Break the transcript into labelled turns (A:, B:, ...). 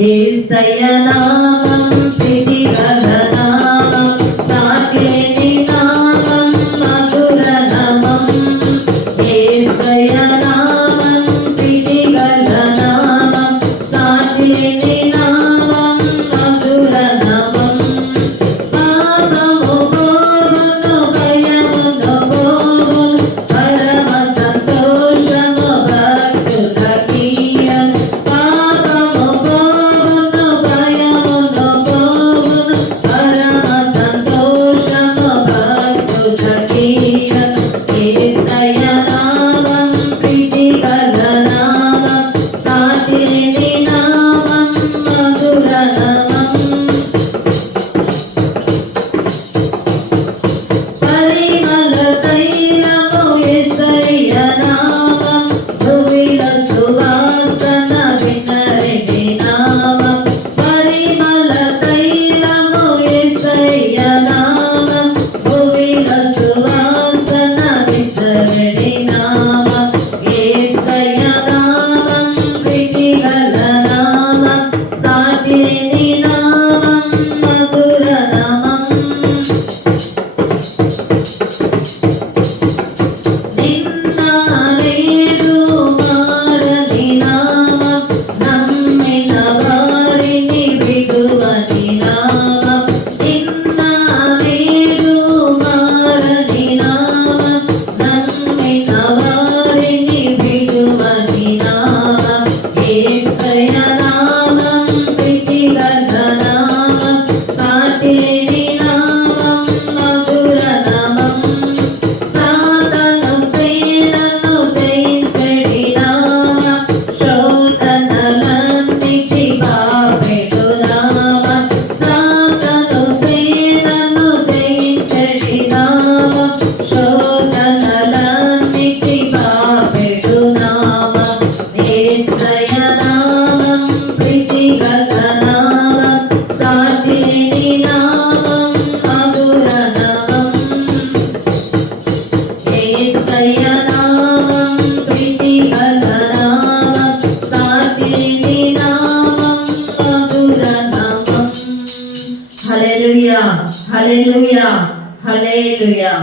A: ஏசைய நாமம் திதிரதன் దయనామం ప్రీతికర Saturday Keep an eye నిశ్చయనామం ప్రీతివర్తనామం సాధిని నామం అగురనామం నిశ్చయనామం ప్రీతివర్తనామం సాధిని నామం అగురనామం హల్లెలూయా హల్లెలూయా హల్లెలూయా